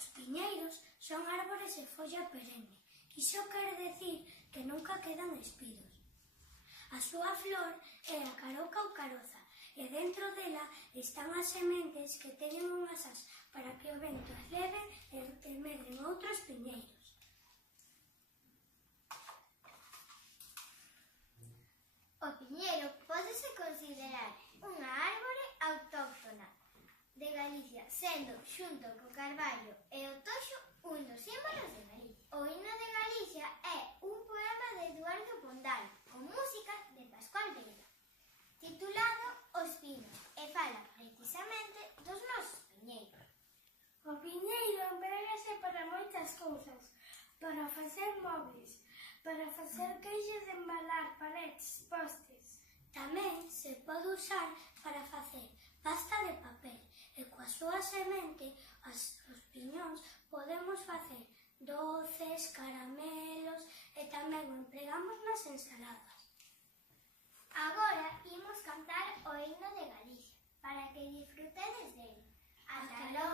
Os piñeiros son árbores de folla perenne. Iso quere decir que nunca quedan espidos. A súa flor é a caroca ou caroza e dentro dela están as sementes que teñen unhas as para que o vento as leve e medren outros piñeiros. O piñeiro pódese considerar unha árbore autóctona de Galicia, sendo, xunto co carballo e o toxo, un dos símbolos de Galicia. O himno de Galicia é un poema de Eduardo Pondal, con música de Pascual Veiga, titulado Os Pinos, e fala precisamente dos nosos piñeiros. O piñeiro emprégase para moitas cousas, para facer mobles, para facer queixos de embalar paredes, postes. Tamén se pode usar para facer pasta de papel e coa súa semente, os piñóns, podemos facer doces, caramelos e tamén o empregamos nas ensaladas. Agora imos cantar o himno de Galicia, para que disfrutedes dele. Ata logo!